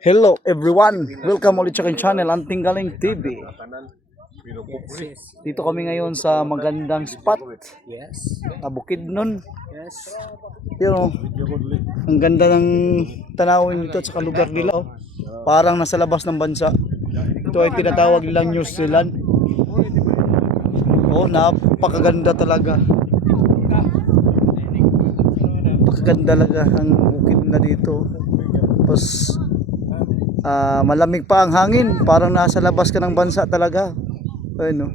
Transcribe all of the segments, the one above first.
Hello everyone, welcome ulit sa aking channel, Anting Galing TV. Dito kami ngayon sa magandang spot. Yes. Bukidnon. Yes. Yun oh. Ang ganda ng tanawin dito at saka lugar nila oh. Parang nasa labas ng bansa. Ito ay tinatawag nilang New Zealand. Oh, napakaganda talaga. Napakaganda talaga ang bukid na dito. Tapos malamig pa ang hangin, parang nasa labas ka ng bansa talaga. Ayun, no?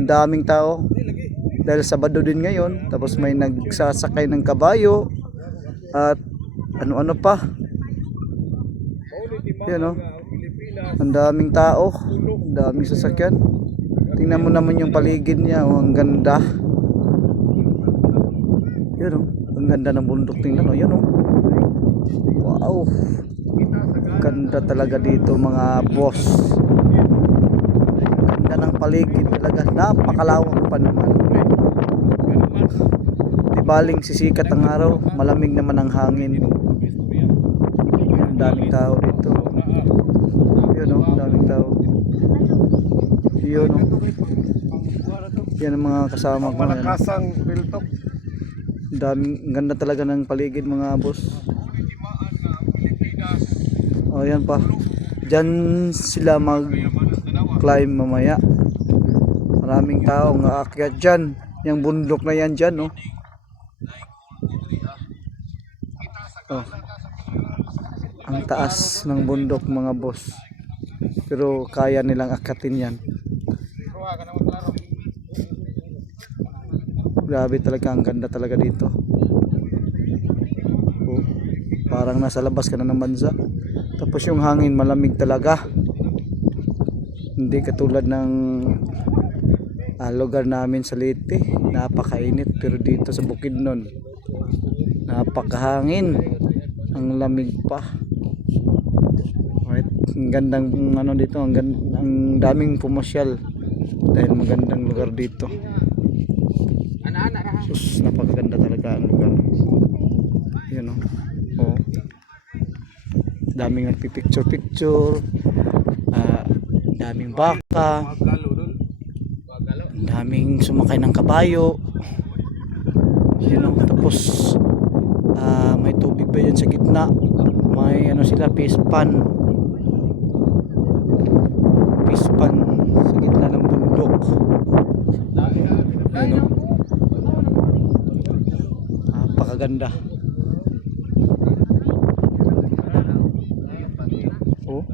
Ang daming tao dahil Sabado din ngayon. Tapos may nagsasakay ng kabayo at ano-ano pa. Ayun, no? Ang daming tao, ang daming sasakyan. Tingnan mo naman yung paligid niya, oh, ang ganda. Ayun, no? Ang ganda ng bundok, tingnan, oh, yun, oh. Wow, ganda talaga dito mga boss. Ganda ng paligid talaga, napakalawak pa naman. Di baling sisikat ang araw, malamig naman ang hangin. Ang daming tao dito. Yun o, daming tao. Yun o. Yan ang mga kasama ko ngayon. Daming, ganda talaga ng paligid mga boss. Oh, yan pa. Diyan sila mag-climb mamaya. Maraming tao ng aakyat diyan. Yung bundok na yan diyan, oh. Oh. Ang taas ng bundok mga boss. Pero kaya nilang akyatin yan. Grabe talaga, ang ganda talaga dito. Oh. Parang nasa labas ka na ng bansa. Tapos yung hangin malamig talaga. Hindi katulad ng lugar namin sa Leyte, napakainit. Pero dito sa Bukidnon, napakahangin, ang lamig pa. Right. Ang gandang ano dito, ang daming pumasyal dahil magandang lugar dito. Sus, napakaganda talaga ang lugar. Yun o. Oh. Daming nagpipicture-picture, daming baka, daming sumakay ng kabayo, you know. Tapos may tubig pa yan sa gitna, may ano sila, fish pan sa gitna ng bundok, you know. Napakaganda. Oh,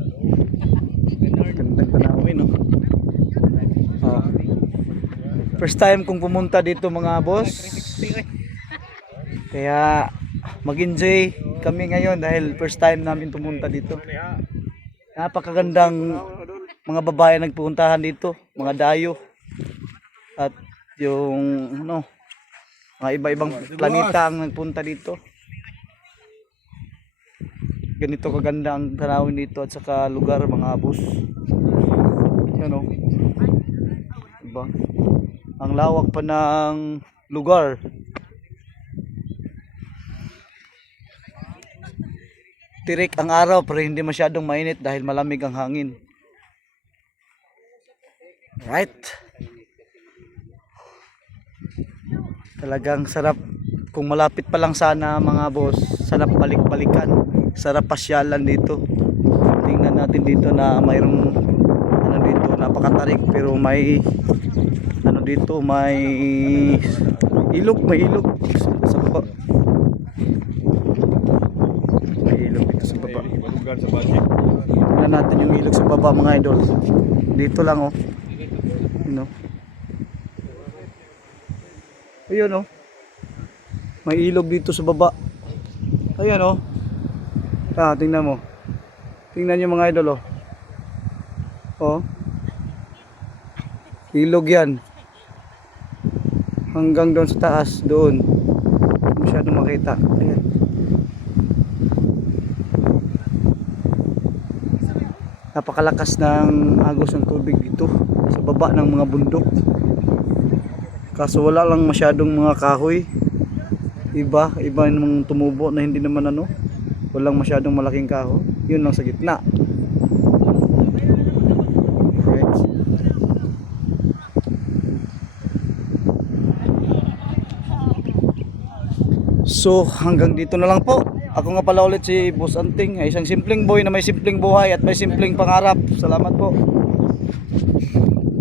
gandang tanawin, no? Oh. First time kong pumunta dito mga boss, kaya mag-enjoy kami ngayon dahil first time namin pumunta dito. Napakagandang mga babae nagpupuntahan dito, mga dayo at yung ano, mga iba-ibang planeta ang nagpunta dito. Ganito kaganda ang tanawin dito at saka lugar mga boss. Yan o. Diba? Ang lawak pa ng lugar. Tirik ang araw pero hindi masyadong mainit dahil malamig ang hangin. Right. Talagang sarap. Kung malapit pa lang sana mga boss, sarap balik-balikan. Sarap pasyalan dito. Tingnan natin dito na mayroong ano dito, napakatarik pero may ano dito, may ilog sa baba. May ilog dito sa baba. Tingnan natin yung ilog sa baba mga idol. Dito lang oh. You know. Ayun oh. May ilog dito sa baba. Ayan oh. Tingnan mo. Tingnan niyo mga idol oh. Oh. Ilog yan. Hanggang doon sa taas, doon. Masyadong makita. Ayan. Napakalakas ng agos ng tubig dito sa baba ng mga bundok. Kaso wala lang masyadong mga kahoy. Iba namang tumubo na hindi naman ano. Walang masyadong malaking kahoy. Yun lang sa gitna. Alright. So hanggang dito na lang po. Ako nga pala ulit si Boss Anting, isang simpleng boy na may simpleng buhay at may simpleng pangarap. Salamat po.